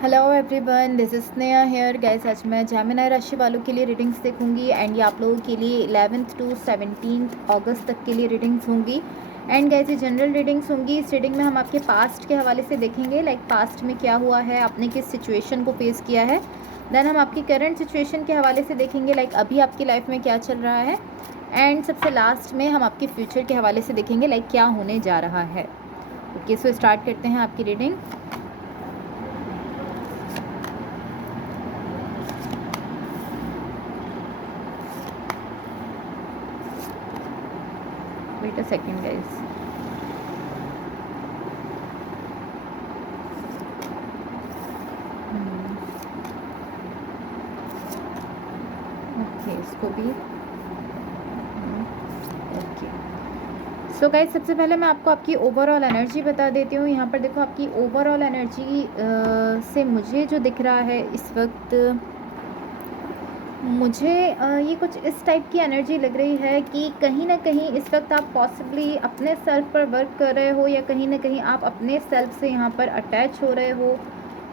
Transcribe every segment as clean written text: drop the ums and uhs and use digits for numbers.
Hello everyone, this is Sneha hair guys. आज मैं Gemini राशि वालों के लिए रीडिंग्स देखूंगी एंड ये आप लोगों के लिए 11th टू 17th अगस्त तक के लिए रीडिंग्स होंगी। एंड गाइस ये जनरल रीडिंग्स होंगी। इस रीडिंग में हम आपके पास्ट के हवाले से देखेंगे, लाइक पास्ट में क्या हुआ है, आपने किस सिचुएशन को फेस किया है। देन हम आपकी करंट सिचुएशन के हवाले से देखेंगे, लाइक अभी आपकी लाइफ में क्या चल रहा है। एंड सबसे लास्ट में हम आपके फ्यूचर के हवाले से देखेंगे, लाइक क्या होने जा रहा है। ओके, सो स्टार्ट करते हैं आपकी reading. Wait a second, guys. Okay, इसको भी ओके। सो गाइस, सबसे पहले मैं आपको आपकी ओवरऑल एनर्जी बता देती हूँ। यहाँ पर देखो, आपकी ओवरऑल एनर्जी से मुझे जो दिख रहा है इस वक्त, मुझे ये कुछ इस टाइप की एनर्जी लग रही है कि कहीं ना कहीं इस वक्त आप पॉसिबली अपने सेल्फ पर वर्क कर रहे हो, या कहीं ना कहीं आप अपने सेल्फ से यहाँ पर अटैच हो रहे हो।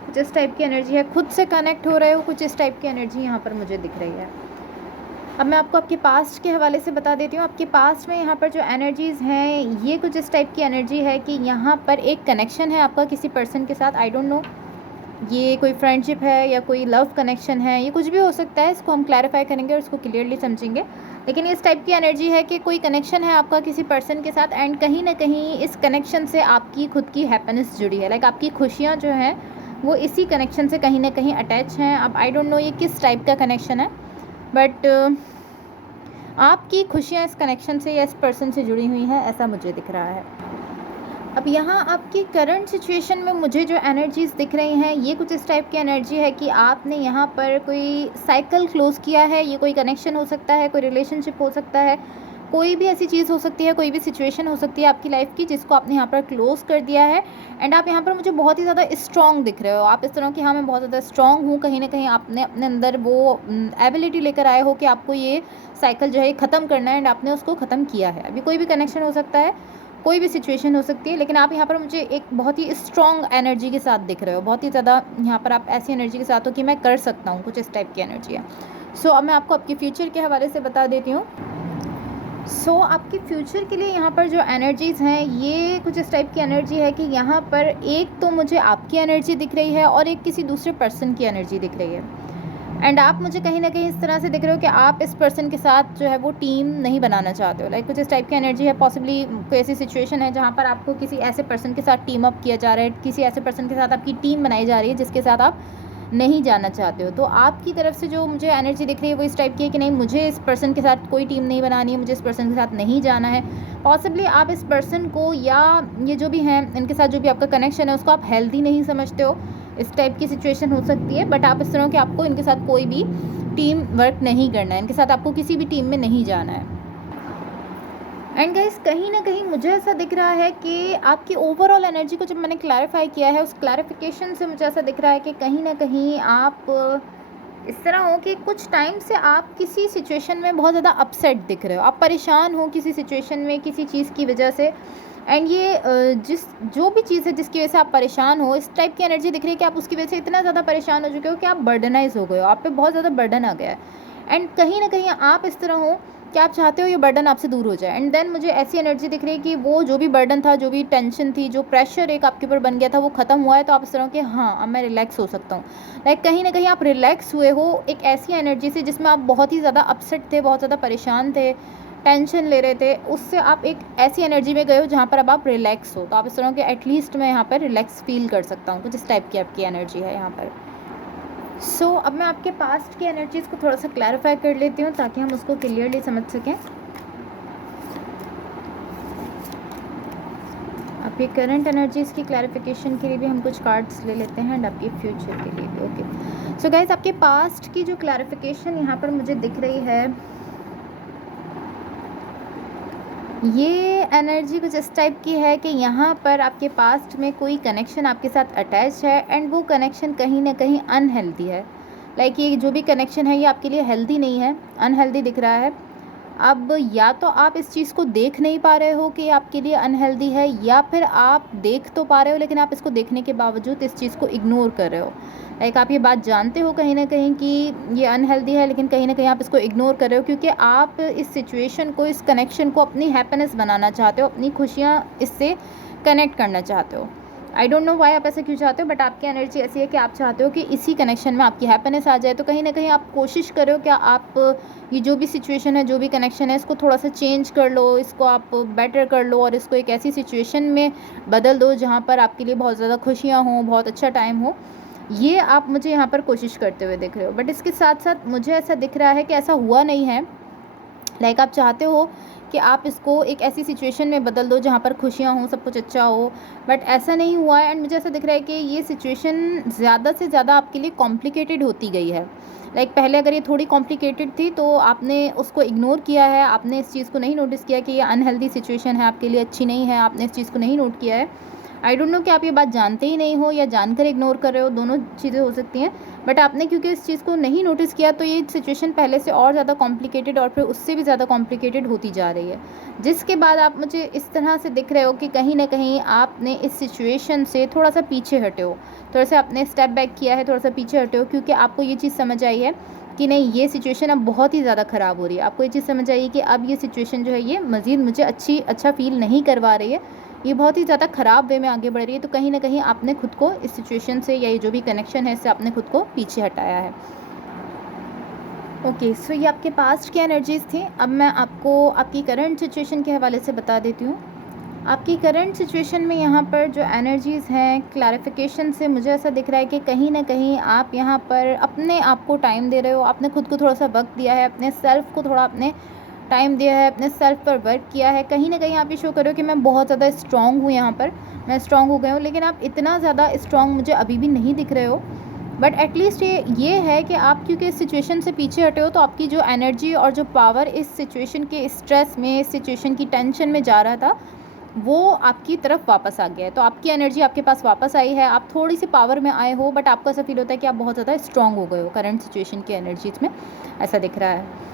कुछ इस टाइप की एनर्जी है, खुद से कनेक्ट हो रहे हो, कुछ इस टाइप की एनर्जी यहाँ पर मुझे दिख रही है। अब मैं आपको आपके पास्ट के हवाले से बता देती हूँ। आपके पास्ट में यहाँ पर जो एनर्जीज़ हैं, ये कुछ इस टाइप की एनर्जी है कि यहाँ पर एक कनेक्शन है आपका किसी पर्सन के साथ। आई डोंट नो, ये कोई फ्रेंडशिप है या कोई लव कनेक्शन है, ये कुछ भी हो सकता है। इसको हम क्लैरिफाई करेंगे और इसको क्लियरली समझेंगे। लेकिन इस टाइप की एनर्जी है कि कोई कनेक्शन है आपका किसी पर्सन के साथ, एंड कहीं ना कहीं इस कनेक्शन से आपकी खुद की हैप्पीनेस जुड़ी है। लाइक आपकी खुशियाँ जो हैं वो इसी कनेक्शन से कहीं ना कहीं अटैच हैं। अब आई डोंट नो ये किस टाइप का कनेक्शन है, बट आपकी खुशियाँ इस कनेक्शन से या इस पर्सन से जुड़ी हुई हैं, ऐसा मुझे दिख रहा है। अब यहाँ आपकी करंट सिचुएशन में मुझे जो एनर्जीज़ दिख रही हैं, ये कुछ इस टाइप की एनर्जी है कि आपने यहाँ पर कोई साइकिल क्लोज़ किया है। ये कोई कनेक्शन हो सकता है, कोई रिलेशनशिप हो सकता है, कोई भी ऐसी चीज़ हो सकती है, कोई भी सिचुएशन हो सकती है आपकी लाइफ की, जिसको आपने यहाँ पर क्लोज़ कर दिया है। एंड आप यहाँ पर मुझे बहुत ही ज़्यादा स्ट्रॉन्ग दिख रहे हो। आप इस तरह की, हाँ मैं बहुत ज़्यादा स्ट्रॉन्ग हूँ। कहीं ना कहीं आपने अपने अंदर वो एबिलिटी लेकर आए हो कि आपको ये साइकिल जो है ख़त्म करना है, एंड आपने उसको ख़त्म किया है। अभी कोई भी कनेक्शन हो सकता है, कोई भी सिचुएशन हो सकती है, लेकिन आप यहाँ पर मुझे एक बहुत ही स्ट्रॉन्ग एनर्जी के साथ दिख रहे हो। बहुत ही ज़्यादा यहाँ पर आप ऐसी एनर्जी के साथ हो कि मैं कर सकता हूँ, कुछ इस टाइप की एनर्जी है। सो अब मैं आपको आपके फ्यूचर के हवाले से बता देती हूँ। सो आपके फ्यूचर के लिए यहाँ पर जो एनर्जीज़ हैं, ये कुछ इस टाइप की एनर्जी है कि यहाँ पर एक तो मुझे आपकी एनर्जी दिख रही है और एक किसी दूसरे पर्सन की एनर्जी दिख रही है। एंड आप मुझे कहीं ना कहीं इस तरह से दिख रहे हो कि आप इस पर्सन के साथ जो है वो टीम नहीं बनाना चाहते हो। लाइक कुछ इस टाइप की एनर्जी है। पॉसिबली कोई ऐसी सिचुएशन है जहाँ पर आपको किसी ऐसे पर्सन के साथ टीम अप किया जा रहा है, किसी ऐसे पर्सन के साथ आपकी टीम बनाई जा रही है जिसके साथ आप नहीं जाना चाहते हो। तो आपकी तरफ से जो मुझे एनर्जी दिख रही है वो इस टाइप की है कि नहीं, मुझे इस पर्सन के साथ कोई टीम नहीं बनानी है, मुझे इस पर्सन के साथ नहीं जाना है। पॉसिबली आप इस पर्सन को, या ये जो भी हैं इनके साथ जो भी आपका कनेक्शन है, उसको आप हेल्दी नहीं समझते हो। इस टाइप की सिचुएशन हो सकती है। बट आप इस तरह कि आपको इनके साथ कोई भी टीम वर्क नहीं करना है, इनके साथ आपको किसी भी टीम में नहीं जाना है। एंड गाइस, कहीं ना कहीं मुझे ऐसा दिख रहा है कि आपकी ओवरऑल एनर्जी को जब मैंने क्लैरिफाई किया है, उस क्लैरिफिकेशन से मुझे ऐसा दिख रहा है कि कहीं ना कहीं आप इस तरह हो कि कुछ टाइम से आप किसी सिचुएशन में बहुत ज़्यादा अपसेट दिख रहे हो। आप परेशान हो किसी सिचुएशन में, किसी चीज़ की वजह से। एंड ये जो भी चीज़ है जिसकी वजह से आप परेशान हो, इस टाइप की एनर्जी दिख रही है कि आप उसकी वजह से इतना ज़्यादा परेशान हो चुके हो कि आप बर्डनाइज हो गए हो, आप पे बहुत ज़्यादा बर्डन आ गया है। एंड कहीं ना कहीं आप इस तरह हो कि आप चाहते हो ये बर्डन आपसे दूर हो जाए। एंड देन मुझे ऐसी एनर्जी दिख रही है कि वो जो भी बर्डन था, जो भी टेंशन थी, जो प्रेशर एक आपके ऊपर बन गया था, वो ख़त्म हुआ है। तो आप इस तरह के, हाँ अब मैं रिलैक्स हो सकता हूँ। लाइक कहीं ना कहीं आप रिलैक्स हुए हो एक ऐसी एनर्जी से जिसमें आप बहुत ही ज़्यादा अपसेट थे, बहुत ज़्यादा परेशान थे, टेंशन ले रहे थे। उससे आप एक ऐसी एनर्जी में गए हो जहाँ पर अब आप रिलैक्स हो। तो आप इस तरह के, एटलीस्ट मैं यहाँ पर रिलैक्स फील कर सकता हूँ। कुछ इस टाइप की आपकी एनर्जी है यहाँ पर। सो अब मैं आपके पास्ट की एनर्जीज़ को थोड़ा सा क्लैरिफाई कर लेती हूँ ताकि हम उसको क्लियरली समझ सकें। आपकी करंट एनर्जीज़ की क्लैरिफिकेशन के लिए भी हम कुछ कार्ड्स ले लेते हैं, एंड आपके फ्यूचर के लिए भी। ओके, सो गाइस, आपके पास्ट की जो क्लैरिफिकेशन यहाँ पर मुझे दिख रही है, ये एनर्जी कुछ इस टाइप की है कि यहाँ पर आपके पास्ट में कोई कनेक्शन आपके साथ अटैच है, एंड वो कनेक्शन कहीं ना कहीं अनहेल्दी है। लाइक ये जो भी कनेक्शन है ये आपके लिए हेल्दी नहीं है, अनहेल्दी दिख रहा है। अब या तो आप इस चीज़ को देख नहीं पा रहे हो कि आपके लिए अनहेल्दी है, या फिर आप देख तो पा रहे हो लेकिन आप इसको देखने के बावजूद इस चीज़ को इग्नोर कर रहे हो। लाइक आप ये बात जानते हो कहीं न कहीं कि ये अनहेल्दी है, लेकिन कहीं न कहीं आप इसको इग्नोर कर रहे हो क्योंकि आप इस सिचुएशन को, इस कनेक्शन को अपनी हैप्पीनेस बनाना चाहते हो, अपनी खुशियाँ इससे कनेक्ट करना चाहते हो। आई डोंट नो वाई आप ऐसा क्यों चाहते हो, बट आपकी एनर्जी ऐसी है कि आप चाहते हो कि इसी कनेक्शन में आपकी हैप्पीनेस आ जाए। तो कहीं ना कहीं आप कोशिश करो कि आप ये जो भी सिचुएशन है, जो भी कनेक्शन है, इसको थोड़ा सा चेंज कर लो, इसको आप बेटर कर लो और इसको एक ऐसी सिचुएशन में बदल दो जहाँ पर आपके लिए बहुत ज़्यादा खुशियाँ हों, बहुत अच्छा टाइम हो। ये आप मुझे यहाँ पर कोशिश करते हुए दिख रहे हो, बट इसके साथ साथ मुझे ऐसा दिख रहा है कि ऐसा हुआ नहीं है। लाइक आप चाहते हो कि आप इसको एक ऐसी सिचुएशन में बदल दो जहाँ पर खुशियाँ हों, सब कुछ अच्छा हो, बट ऐसा नहीं हुआ है। एंड मुझे ऐसा दिख रहा है कि ये सिचुएशन ज़्यादा से ज़्यादा आपके लिए कॉम्प्लिकेटेड होती गई है। लाइक पहले अगर ये थोड़ी कॉम्प्लिकेटेड थी तो आपने उसको इग्नोर किया है, आपने इस चीज़ को नहीं नोटिस किया कि ये अनहेल्दी सिचुएशन है, आपके लिए अच्छी नहीं है, आपने इस चीज़ को नहीं नोट किया है। आई डोंट नो कि आप ये बात जानते ही नहीं हो या जानकर इग्नोर कर रहे हो, दोनों चीज़ें हो सकती हैं। बट आपने क्योंकि इस चीज़ को नहीं नोटिस किया तो ये सिचुएशन पहले से और ज़्यादा कॉम्प्लिकेटेड और फिर उससे भी ज़्यादा कॉम्प्लिकेटेड होती जा रही है, जिसके बाद आप मुझे इस तरह से दिख रहे हो कि कहीं ना कहीं आपने इस सिचुएशन से थोड़ा सा पीछे हटे हो, थोड़ा सा आपने स्टेप बैक किया है, थोड़ा सा पीछे हटे हो क्योंकि आपको ये चीज़ समझ आई है कि नहीं, ये सिचुएशन अब बहुत ही ज़्यादा ख़राब हो रही है। आपको ये चीज़ समझ आई कि अब ये सिचुएशन जो है ये मज़ीद मुझे अच्छा फ़ील नहीं करवा रही है, ये बहुत ही ज़्यादा ख़राब वे में आगे बढ़ रही है। तो कहीं ना कहीं आपने खुद को इस सिचुएशन से, या ये जो भी कनेक्शन है, इससे आपने खुद को पीछे हटाया है। ओके, सो ये आपके पास्ट की एनर्जीज़ थी। अब मैं आपको आपकी करंट सिचुएशन के हवाले से बता देती हूँ। आपकी करंट सिचुएशन में यहाँ पर जो एनर्जीज़ हैं, क्लैरिफिकेशन से मुझे ऐसा दिख रहा है कि कहीं ना कहीं आप यहाँ पर अपने आप को टाइम दे रहे हो, आपने खुद को थोड़ा सा वक्त दिया है, अपने सेल्फ को थोड़ा अपने टाइम दिया है, अपने सेल्फ पर वर्क किया है। कहीं ना कहीं आप ये शो करो कि मैं बहुत ज़्यादा स्ट्रॉन्ग हूँ, यहाँ पर मैं स्ट्रॉन्ग हो गया हूँ, लेकिन आप इतना ज़्यादा स्ट्रॉन्ग मुझे अभी भी नहीं दिख रहे हो। बट एटलीस्ट ये है कि आप क्योंकि इस सिचुएशन से पीछे हटे हो तो आपकी जो एनर्जी और जो पावर इस सिचुएशन के स्ट्रेस में, इस सिचुएशन की टेंशन में जा रहा था, वो आपकी तरफ वापस आ गया है। तो आपकी एनर्जी आपके पास वापस आई है, आप थोड़ी सी पावर में आए हो, बट आपको ऐसा फील होता है कि आप बहुत ज़्यादा स्ट्रॉन्ग हो गए हो करंट सिचुएशन की एनर्जीज में, ऐसा दिख रहा है।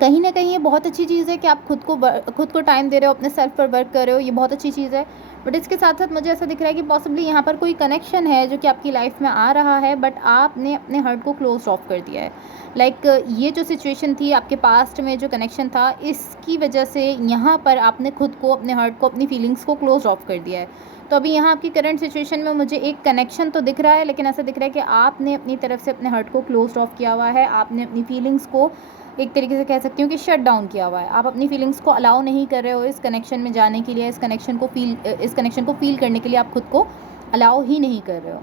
कहीं ना कहीं ये बहुत अच्छी चीज़ है कि आप खुद को टाइम दे रहे हो, अपने सेल्फ पर वर्क कर रहे हो, ये बहुत अच्छी चीज़ है। बट इसके साथ साथ मुझे ऐसा दिख रहा है कि पॉसिबली यहाँ पर कोई कनेक्शन है जो कि आपकी लाइफ में आ रहा है, बट आपने अपने हार्ट को क्लोज ऑफ कर दिया है। लाइक ये जो सिचुएशन थी आपके पास्ट में, जो कनेक्शन था, इसकी वजह से यहाँ पर आपने खुद को, अपने हार्ट को, अपनी फीलिंग्स को क्लोज ऑफ कर दिया है। तो अभी यहाँ आपकी करंट सिचुएशन में मुझे एक कनेक्शन तो दिख रहा है, लेकिन ऐसा दिख रहा है कि आपने अपनी तरफ से अपने हार्ट को क्लोज ऑफ किया हुआ है, आपने अपनी फीलिंग्स को एक तरीके से कह सकती हूँ कि शट डाउन किया हुआ है। आप अपनी फीलिंग्स को अलाउ नहीं कर रहे हो इस कनेक्शन में जाने के लिए, इस कनेक्शन को फील करने के लिए आप खुद को अलाउ ही नहीं कर रहे हो।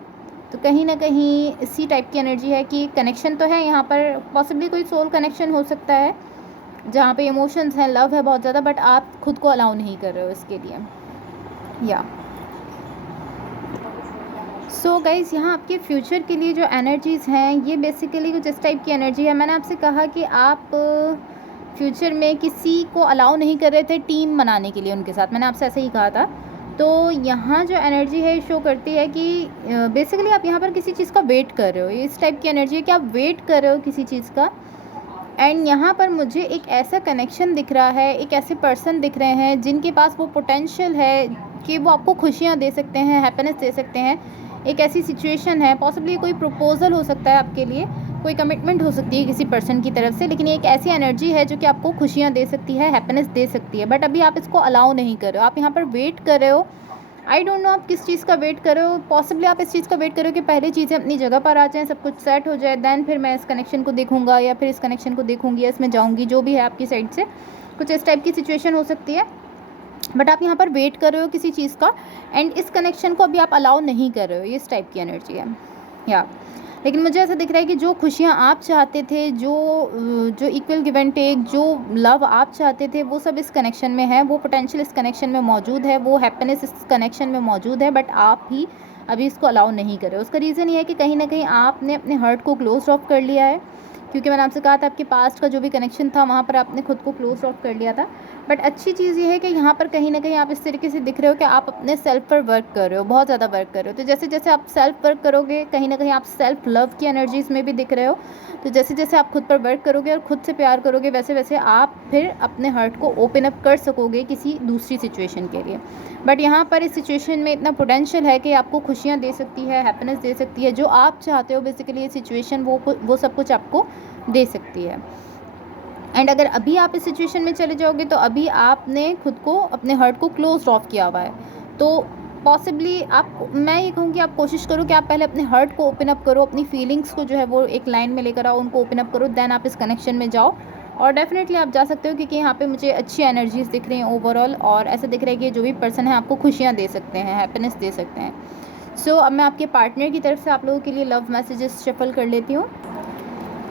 तो कहीं ना कहीं इसी टाइप की एनर्जी है कि कनेक्शन तो है यहाँ पर, पॉसिबली कोई सोल कनेक्शन हो सकता है जहाँ पे इमोशंस हैं, लव है बहुत ज़्यादा, बट आप खुद को अलाउ नहीं कर रहे हो इसके लिए। या सो गाइज़, यहाँ आपके फ्यूचर के लिए जो एनर्जीज़ हैं, ये बेसिकली कुछ इस टाइप की एनर्जी है। मैंने आपसे कहा कि आप फ्यूचर में किसी को अलाउ नहीं कर रहे थे टीम बनाने के लिए उनके साथ, मैंने आपसे ऐसे ही कहा था। तो यहाँ जो एनर्जी है शो करती है कि बेसिकली आप यहाँ पर किसी चीज़ का वेट कर रहे हो, ये इस टाइप की एनर्जी है कि आप वेट कर रहे हो किसी चीज़ का। एंड यहाँ पर मुझे एक ऐसा कनेक्शन दिख रहा है, एक ऐसे पर्सन दिख रहे हैं जिनके पास वो पोटेंशियल है कि वो आपको खुशियाँ दे सकते हैं, हैप्पीनेस दे सकते हैं। एक ऐसी सिचुएशन है, पॉसिबली कोई प्रपोजल हो सकता है आपके लिए, कोई कमिटमेंट हो सकती है किसी पर्सन की तरफ से, लेकिन ये एक ऐसी एनर्जी है जो कि आपको खुशियाँ दे सकती है, हैप्पीनेस दे सकती है। बट अभी आप इसको अलाउ नहीं कर रहे हो, आप यहाँ पर वेट कर रहे हो। आई डोंट नो आप किस चीज़ का वेट कर रहे हो। पॉसिबली आप इस चीज़ का वेट करो कि पहले चीज़ें अपनी जगह पर आ जाएँ, सब कुछ सेट हो जाए, देन फिर मैं इस कनेक्शन को देखूंगा, या फिर इस कनेक्शन को देखूंगी, या इसमें जाऊंगी, जो भी है आपकी साइड से कुछ इस टाइप की सिचुएशन हो सकती है। बट आप यहाँ पर वेट कर रहे हो किसी चीज़ का, एंड इस कनेक्शन को अभी आप अलाउ नहीं कर रहे हो, ये इस टाइप की एनर्जी है। या लेकिन मुझे ऐसा दिख रहा है कि जो खुशियाँ आप चाहते थे, जो इक्वल गिव एंड टेक, जो लव आप चाहते थे, वो सब इस कनेक्शन में है, वो पोटेंशियल इस कनेक्शन में मौजूद है, वो हैप्पीनेस इस कनेक्शन में मौजूद है, बट आप ही अभी इसको अलाउ नहीं कर रहे हो। उसका रीज़न ये है कि कहीं ना कहीं आपने अपने हार्ट को क्लोज ऑफ कर लिया है, क्योंकि मैंने आपसे कहा था आपके पास्ट का जो भी कनेक्शन था वहाँ पर आपने खुद को क्लोज ऑफ कर लिया था। बट अच्छी चीज़ ये है कि यहाँ पर कहीं ना कहीं आप इस तरीके से दिख रहे हो कि आप अपने सेल्फ पर वर्क कर रहे हो, बहुत ज़्यादा वर्क कर रहे हो। तो जैसे जैसे आप सेल्फ वर्क करोगे कहीं ना कहीं आप सेल्फ लव की एनर्जीज में भी दिख रहे हो। तो जैसे जैसे आप खुद पर वर्क करोगे और खुद से प्यार करोगे वैसे वैसे आप फिर अपने हार्ट को ओपन अप कर सकोगे किसी दूसरी सिचुएशन के लिए। बट यहाँ पर इस सिचुएशन में इतना पोटेंशियल है कि आपको खुशियाँ दे सकती है, हैप्पीनेस दे सकती है, जो आप चाहते हो बेसिकली ये सिचुएशन वो सब कुछ आपको दे सकती है। एंड अगर अभी आप इस सिचुएशन में चले जाओगे तो अभी आपने खुद को अपने हार्ट को क्लोज ऑफ किया हुआ है। तो पॉसिबली मैं ये कहूँगी आप कोशिश करो कि आप पहले अपने हार्ट को ओपन अप करो, अपनी फीलिंग्स को जो है वो एक लाइन में लेकर आओ, उनको ओपन अप करो, देन आप इस कनेक्शन में जाओ। और डेफिनेटली आप जा सकते हो क्योंकि यहाँ पे मुझे अच्छी एनर्जीज दिख रही हैं ओवरऑल, और ऐसा दिख रहा है कि जो भी पर्सन है आपको खुशियाँ दे सकते हैं, हैप्पीनेस दे सकते हैं। सो अब मैं आपके पार्टनर की तरफ से आप लोगों के लिए लव मैसेजेस शफल कर लेती हूँ।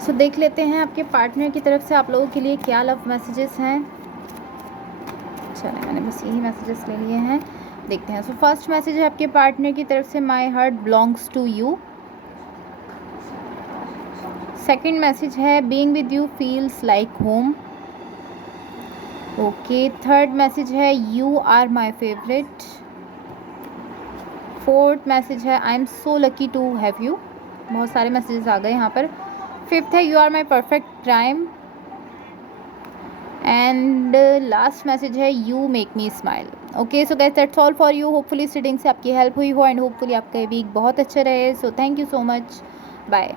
सो देख लेते हैं आपके पार्टनर की तरफ से आप लोगों के लिए क्या लव मैसेजेस हैं। चलिए मैंने बस यही मैसेजेस ले लिए हैं, देखते हैं। सो फर्स्ट मैसेज है आपके पार्टनर की तरफ से, my heart belongs to you. Second message है, being with you feels like home. Okay, third message है, you are my favourite. Fourth message है, I am so lucky to have you. बहुत सारे मैसेजेस आ गए यहाँ पर। फिफ्थ है, you are my perfect time. And last message है, you make me smile. Okay, so guys that's all for you. Hopefully इस रीडिंग से आपकी हेल्प हुई हो एंड होपफुली आपका वीक बहुत अच्छा रहे। So thank you so much, bye.